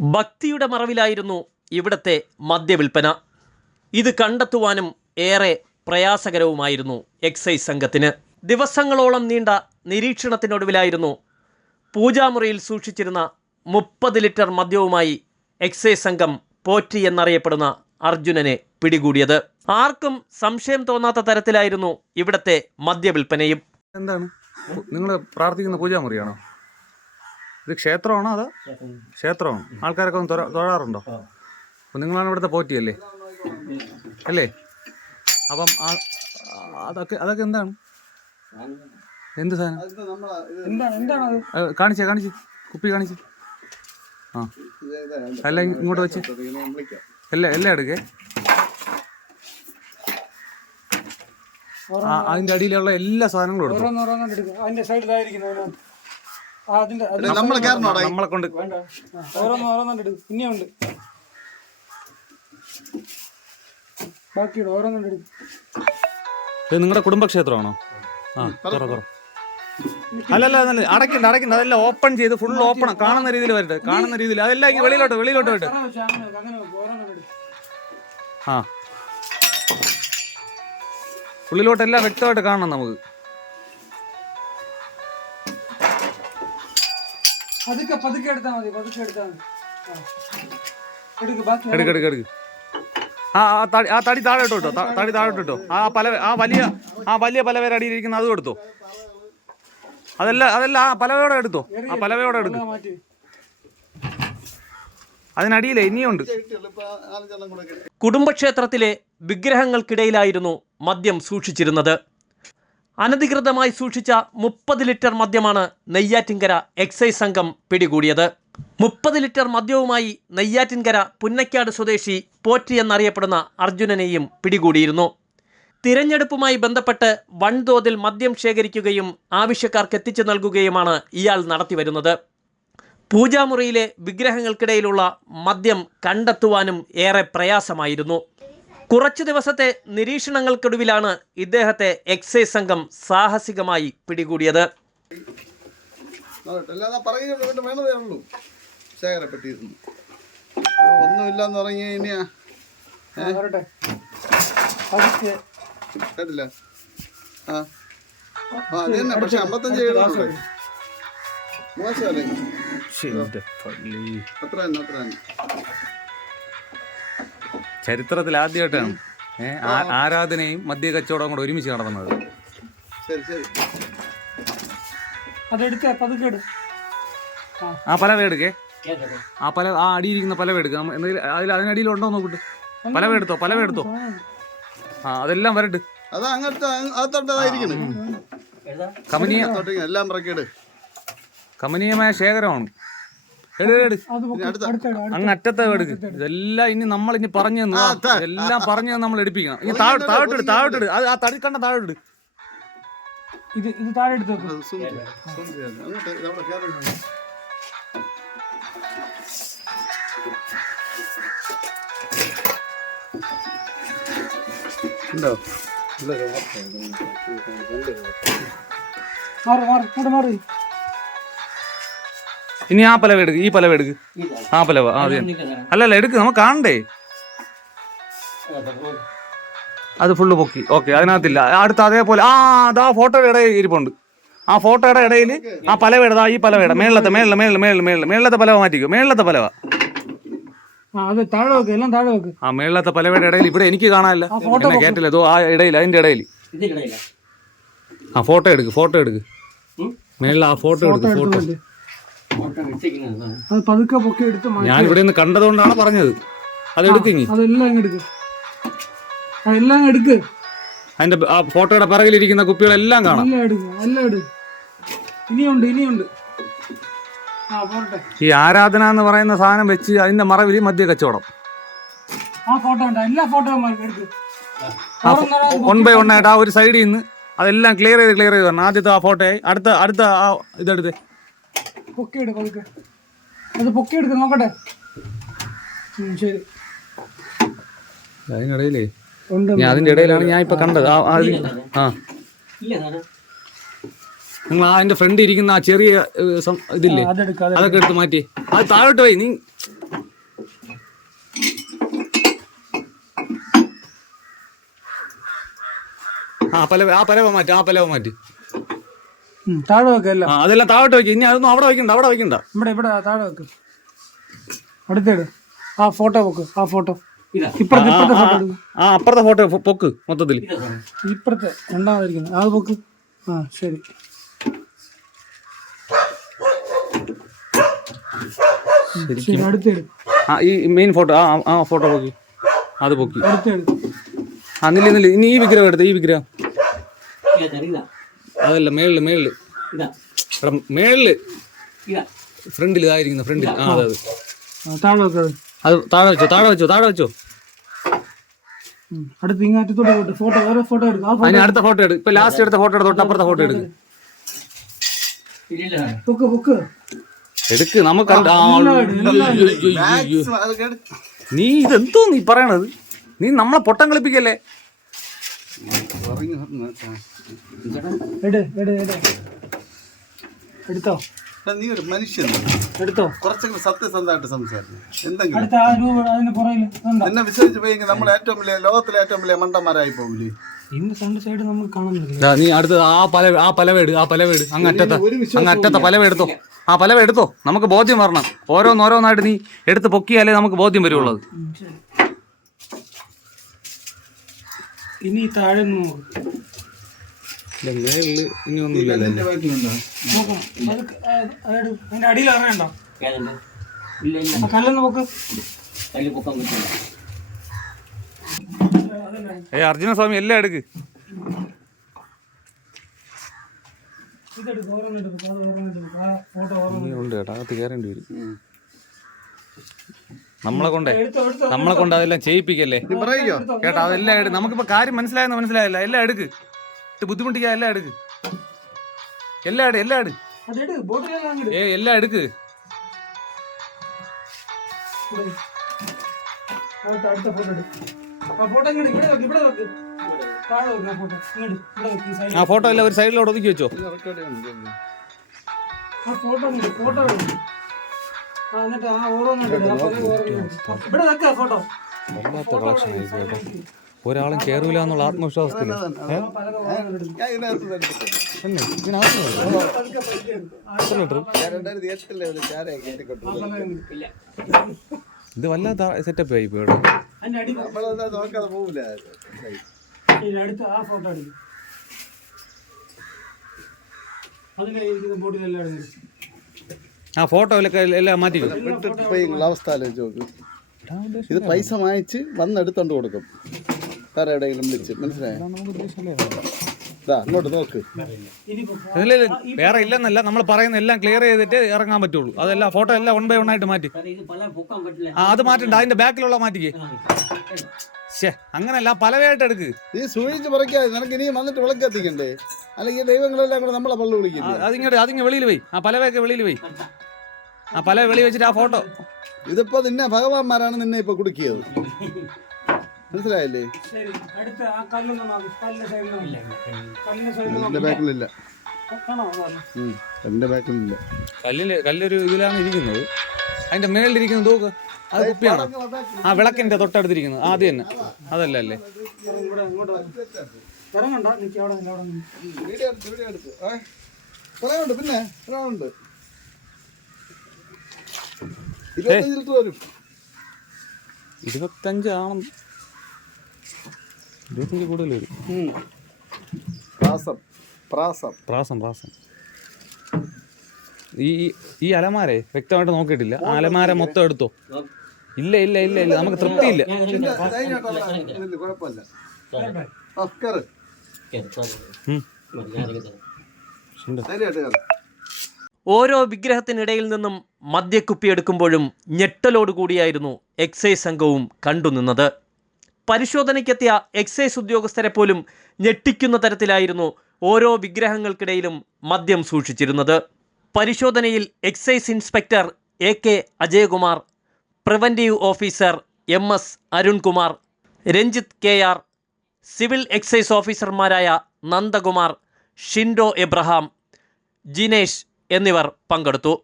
ഭക്തിയുടെ മറവിലായിരുന്നു ഇവിടത്തെ മദ്യവിൽപ്പന. ഇത് കണ്ടെത്തുവാനും ഏറെ പ്രയാസകരവുമായിരുന്നു എക്സൈസ് സംഘത്തിന്. ദിവസങ്ങളോളം നീണ്ട നിരീക്ഷണത്തിനൊടുവിലായിരുന്നു പൂജാമുറിയിൽ സൂക്ഷിച്ചിരുന്ന 30 ലിറ്റർ മദ്യവുമായി എക്സൈസ് സംഘം പോറ്റി എന്നറിയപ്പെടുന്ന അർജുനനെ പിടികൂടിയത്. ആർക്കും സംശയം തോന്നാത്ത തരത്തിലായിരുന്നു ഇവിടത്തെ മദ്യവിൽപ്പനയും. എന്താണ് നിങ്ങൾ പ്രാർത്ഥിക്കുന്ന പൂജാമുറിയാണോ? ഇത് ക്ഷേത്രമാണോ? അതോ ക്ഷേത്രമാണ്? ആൾക്കാരൊക്കെ ഒന്ന് തൊഴാറുണ്ടോ? അപ്പം നിങ്ങളാണ് ഇവിടുത്തെ പോറ്റിയല്ലേ അല്ലേ? അപ്പം അതൊക്കെ എന്താണ്? എന്ത് സാധനം? കാണിച്ച് കുപ്പി കാണിച്ച്. ആ എല്ലാം ഇങ്ങോട്ട് വെച്ച് എല്ലാം എടുക്കേ. അതിന്റെ അടിയിലുള്ള എല്ലാ സാധനങ്ങളും എടുക്കും. നമ്മളെ കൊണ്ട് ഇനിയുണ്ട് ഇത് നിങ്ങളുടെ കുടുംബക്ഷേത്രമാണോ? ആ തുറ അല്ലല്ല അടയ്ക്കണ്ട അതെല്ലാം ഓപ്പൺ ചെയ്ത് ഫുൾ ഓപ്പൺ കാണുന്ന രീതിയിൽ വരട്ടെ. കാണുന്ന രീതിയിൽ അതെല്ലാം ഇങ്ങനെ വെളിയിലോട്ട് വരട്ടെ. ആ ഉള്ളിലോട്ടെല്ലാം വ്യക്തമായിട്ട് കാണണം നമുക്ക്. എടുക്ക്. ആ തടി താഴെ ഇട്ടോ. തടി താഴെ ഇട്ടോ. ആ വലിയ പലവേര അടിയിലിരിക്കുന്ന അതും എടുത്തോ. അതെല്ലാം ആ പലവയോടെ എടുത്തോ. ആ പലവയോടെ എടുക്കും. അതിനടിയിലേ ഇനിയുണ്ട്. കുടുംബക്ഷേത്രത്തിലെ വിഗ്രഹങ്ങൾക്കിടയിലായിരുന്നു മദ്യം സൂക്ഷിച്ചിരുന്നത്. അനധികൃതമായി സൂക്ഷിച്ച 30 ലിറ്റർ മദ്യമാണ് നെയ്യാറ്റിൻകര എക്സൈസ് സംഘം പിടികൂടിയത്. 30 ലിറ്റർ മദ്യവുമായി നെയ്യാറ്റിൻകര പുന്നക്കാട് സ്വദേശി പോറ്റി എന്നറിയപ്പെടുന്ന അർജുനനെയും പിടികൂടിയിരുന്നു. തിരഞ്ഞെടുപ്പുമായി ബന്ധപ്പെട്ട് വൻതോതിൽ മദ്യം ശേഖരിക്കുകയും ആവശ്യക്കാർക്ക് എത്തിച്ചു നൽകുകയുമാണ് ഇയാൾ നടത്തിവരുന്നത്. പൂജാമുറിയിലെ വിഗ്രഹങ്ങൾക്കിടയിലുള്ള മദ്യം കണ്ടെത്തുവാനും ഏറെ പ്രയാസമായിരുന്നു. കുറച്ചു ദിവസത്തെ നിരീക്ഷണങ്ങൾക്കൊടുവിലാണ് ഇദ്ദേഹത്തെ എക്സൈസ് സംഘം സാഹസികമായി പിടികൂടിയത്. ഒന്നുമില്ലെന്ന് പറഞ്ഞു കഴിഞ്ഞാ കേട്ടില്ല. അത് തന്നെ. പക്ഷെ 55 മോശമല്ലേ? അത്ര ചരിത്രത്തിൽ ആദ്യമായിട്ടാണ് ആരാധനയും മദ്യ കച്ചവടവും കൂടെ ഒരുമിച്ച് നടന്നത്. ആ പലവ എടുക്കേ. ആ അടിയിരിക്കുന്ന പലവ എടുക്കുക. എന്തെങ്കിലും അതിനടിയിൽ ഉണ്ടോ നോക്കിട്ട് പലവ എടുത്തോ. ആ അതെല്ലാം വരട്ട്. അത് അങ്ങനത്തെ കമനീയമായ ശേഖരമാണ്. അങ്ങ് അറ്റത്തെ എടുക്ക്. ഇതെല്ലാം ഇനി നമ്മൾ ഇനി പറഞ്ഞു എല്ലാം പറഞ്ഞു നമ്മൾ എടുപ്പിക്കണം. ഇനി താഴോട്ടിട്. ആ തടി കണ്ട താഴോട്ടിട്. ഇത് താഴെ എടുത്തു. ഉണ്ടോ? മാറി. ഇനി ആ പലവ എടുക്ക്. ഈ പലവ എടുക്ക്. ആ പലവ അതെ. അല്ലല്ല എടുക്ക്. നമുക്ക് കാണണ്ടേ. അത് ഫുള്ള് പൊക്കി. ഓക്കെ അതിനകത്തില്ല. അടുത്ത് അതേപോലെ അതാ ഫോട്ടോയുടെ ഇടയിൽ ഇരിപ്പുണ്ട്. ആ ഫോട്ടോയുടെ ഇടയിൽ ആ പലവ ഇടതാ. ഈ പലവയുടെ മേളത്തെ പലവ മാറ്റിക്കോ. മേളത്തെ പലവ ആ മേളത്തെ പലവയുടെ ഇടയിൽ ഇവിടെ എനിക്ക് കാണാനില്ല. എന്നെ കേട്ടില്ല. ആ ഇടയിൽ അതിന്റെ ഇടയിൽ ആ ഫോട്ടോ എടുക്ക്. മേളിൽ ആ ഫോട്ടോ എടുക്ക്. ഞാൻ ഇവിടെ നിന്ന് കണ്ടതുകൊണ്ടാണ് പറഞ്ഞത്. അത് എടുക്കിങ്ങി. അതിന്റെ ആ ഫോട്ടോയുടെ പിറകിലിരിക്കുന്ന കുപ്പികളെല്ലാം കാണാം. ഇനിയുണ്ട്. ഈ ആരാധന എന്ന് പറയുന്ന സാധനം വെച്ച് അതിന്റെ മറവിൽ മദ്യ കച്ചവടം. വൺ ബൈ വൺ ആയിട്ട് ആ ഒരു സൈഡിൽ നിന്ന് അതെല്ലാം ക്ലിയർ ചെയ്ത് വരണം. ആദ്യത്തെ ആ ഫോട്ടോയായി അടുത്ത ആ ഇതെടുത്ത് പൊക്കിയെടുക്ക നോക്കട്ടെ. ശരി. അതിനിടയിലേ അതിന്റെ ഇടയിലാണ് ഞാൻ ഇപ്പൊ കണ്ടത്. നിങ്ങൾ അതിന്റെ ഫ്രണ്ട് ഇരിക്കുന്ന ആ ചെറിയ ഇതില്ലേ അതൊക്കെ എടുത്ത് മാറ്റി. അത് താഴോട്ട് പോയി. നീ പലവ മാറ്റി താഴെ വെക്കല്ല. അതെല്ലാം താഴോട്ട് വെക്കും. ഇനി അതൊന്നും അവിടെ വെക്കണ്ട. ഇവിടെ താഴെ വെക്ക്. അടുത്തേട് ആ ഫോട്ടോ വെക്ക്. ആ ഫോട്ടോ ഇപ്പുറത്തെ ഫോട്ടോ എടുക്കും. അപ്പുറത്തെ ഫോട്ടോ പൊക്ക് മൊത്തത്തിൽ. ഇപ്പുറത്തെ രണ്ടാമതിരിക്കുന്നത് അത് പൊക്ക്. ശരി. ശരി അടുത്തേട്. ഈ മെയിൻ ഫോട്ടോ ആ ഫോട്ടോ പൊക്കി. അത് പൊക്കി. അടുത്തേട്. നില്ല ഇനി ഈ വിഗ്രഹം എടുത്ത്. ഈ വിഗ്രഹം അതല്ല മേളില് മേളില് ഫ്രണ്ടിൽ ഇതായിരിക്കുന്ന ഫ്രണ്ടിൽ. അതെ താഴെ വെക്കത്. അത് താഴെ വെച്ചോ. അടുത്ത് ഇങ്ങാറ്റത്തോടെ പോയിട്ട് ഫോട്ടോ ഓരോ ഫോട്ടോ എടുക്കും. അതിന് അടുത്ത ഫോട്ടോ എടുക്കും. ഇപ്പൊ ലാസ്റ്റ് എടുത്ത ഫോട്ടോ തൊട്ട് അപ്പുറത്തെ ഫോട്ടോ എടുക്കും. എടുക്ക്. നമുക്ക് നീ ഇതെന്തോ നീ പറയണത്? നീ നമ്മളെ പൊട്ടം കളിപ്പിക്കല്ലേ? എടുത്തോ. നീ ഒരു മനുഷ്യൻ എടുത്തോ. കുറച്ചെങ്കിലും സത്യസന്ധമായിട്ട് സംസാരിക്കും. എന്തെങ്കിലും എന്നെ വിശ്വസിച്ച് പോയെങ്കിൽ നമ്മൾ ലോകത്തിലെ ഏറ്റവും വലിയ മണ്ടന്മാരായി പോകില്ലേ? സൈഡ് നമുക്ക് കാണുന്നില്ല. നീ അടുത്ത് ആ പലവേട് അങ്ങറ്റത്തെ പലവ എടുത്തോ. ആ പലവ എടുത്തോ. നമുക്ക് ബോധ്യം വരണം. ഓരോന്നോരോന്നായിട്ട് നീ എടുത്ത് പൊക്കിയാലേ നമുക്ക് ബോധ്യം വരുള്ളത്. ഇനി താഴെ മേളില് ഇനി ഒന്നുമില്ല. അതിന്റെ അടിയിൽ അറിയണ്ടോ? കല്ലൊന്ന് പൊക്ക്. അർജുന സ്വാമി എല്ലാം എടുക്ക്. ഉണ്ട് കേട്ടോ. അകത്ത് കയറേണ്ടി വരും. നമ്മളെ കൊണ്ട് അതെല്ലാം ചെയ്യിപ്പിക്കല്ലേ കേട്ടോ. അതെല്ലാം എടുക്ക്. നമുക്കിപ്പോ കാര്യം മനസ്സിലായില്ല. എല്ലാം എടുക്ക്. ബുദ്ധിമുട്ടിക്കാ. എല്ലാം എടുക്ക്. എല്ലാം എടുക്ക്. ആ ഫോട്ടോ എല്ലാം ഒരു സൈഡിലോട്ട് ഒതുക്കി വെച്ചോ. വല്ലാത്ത കളക്ഷൻ ആയിരിക്കും കേട്ടോ. ഒരാളും കേറൂല എന്നുള്ള ആത്മവിശ്വാസത്തില് ഇത് വല്ലാത്ത സെറ്റപ്പ് ആയി പോയി. ആ ഫോട്ടോ എല്ലാം മാറ്റി. അവസ്ഥ ആലോചിച്ച് നോക്ക്. ഇത് പൈസ വാങ്ങിച്ച് വന്നെടുത്തോണ്ട് കൊടുക്കും. വേറെ എവിടെയെങ്കിലും വിളിച്ച്. മനസ്സിലായോ? അങ്ങോട്ട് നോക്ക്. വേറെ ഇല്ലെന്നല്ല, നമ്മൾ പറയുന്ന എല്ലാം ക്ലിയർ ചെയ്തിട്ട് ഇറങ്ങാൻ പറ്റുള്ളൂ. അതെല്ലാം ഫോട്ടോ എല്ലാം 1 by 1 ആയിട്ട് മാറ്റി. അത് മാറ്റണ്ട. അതിന്റെ ബാക്കിലുള്ള മാറ്റിക്കേ. അങ്ങനല്ല, പലവയായിട്ട് എടുക്ക്. നീ സൂക്ഷിച്ച് പറിക്കാതെ. നിനക്ക് ഇനിയും വന്നിട്ട് വിളക്ക് എത്തിക്കണ്ടേ? അല്ലെങ്കിൽ ദൈവങ്ങളെല്ലാം കൂടെ നമ്മളെ പള്ളു വിളിക്കില്ലേ? അതിങ്ങ് വെളിയിൽ പോയി. ആ പലവയൊക്കെ വെളിയിൽ പോയി. ആ പല വെളി വെച്ചിട്ട് ആ ഫോട്ടോ. ഇതിപ്പോ നിന്നെ ഭഗവാന്മാരാണ് നിന്നെ ഇപ്പൊ കുടുക്കിയത്. മനസ്സിലായില്ലേ? എന്റെ ബാക്കിലില്ല. എന്റെ ബാക്കിലില്ല. കല്ലൊരു ഇതിലാണ് ഇരിക്കുന്നത്. അതിന്റെ മേളിലിരിക്കുന്നത് നോക്ക്. അത് കുപ്പിയാണോ? ആ വിളക്കിന്റെ തൊട്ടടുത്തിരിക്കുന്നത് ആദ്യം തന്നെ. അതല്ല അല്ലേ? പിന്നെ 25 ലിറ്റർ വരും. 25 ആണം. 25 കൂടുതൽ വരും. പ്രാസം. ഈ അലമാരെ വ്യക്തമായിട്ട് നോക്കിയിട്ടില്ല. അലമാര മൊത്തം എടുത്തോ? ഇല്ല, നമുക്ക് തൃപ്തിയില്ല. ഓരോ വിഗ്രഹത്തിനിടയിൽ നിന്നും മദ്യക്കുപ്പി എടുക്കുമ്പോഴും ഞെട്ടലോടുകൂടിയായിരുന്നു എക്സൈസ് സംഘവും കണ്ടുനിന്നത്. പരിശോധനയ്ക്കെത്തിയ എക്സൈസ് ഉദ്യോഗസ്ഥരെ പോലും ഞെട്ടിക്കുന്ന തരത്തിലായിരുന്നു ഓരോ വിഗ്രഹങ്ങൾക്കിടയിലും മദ്യം സൂക്ഷിച്ചിരുന്നത്. പരിശോധനയിൽ excise inspector AK Ajayakumar, preventive officer MS Arunkumar, Ranjith KR, civil excise ഓഫീസർമാരായ നന്ദകുമാർ, ഷിൻഡോ എബ്രഹാം, ജിനേഷ് എന്നിവർ പങ്കെടുത്തു.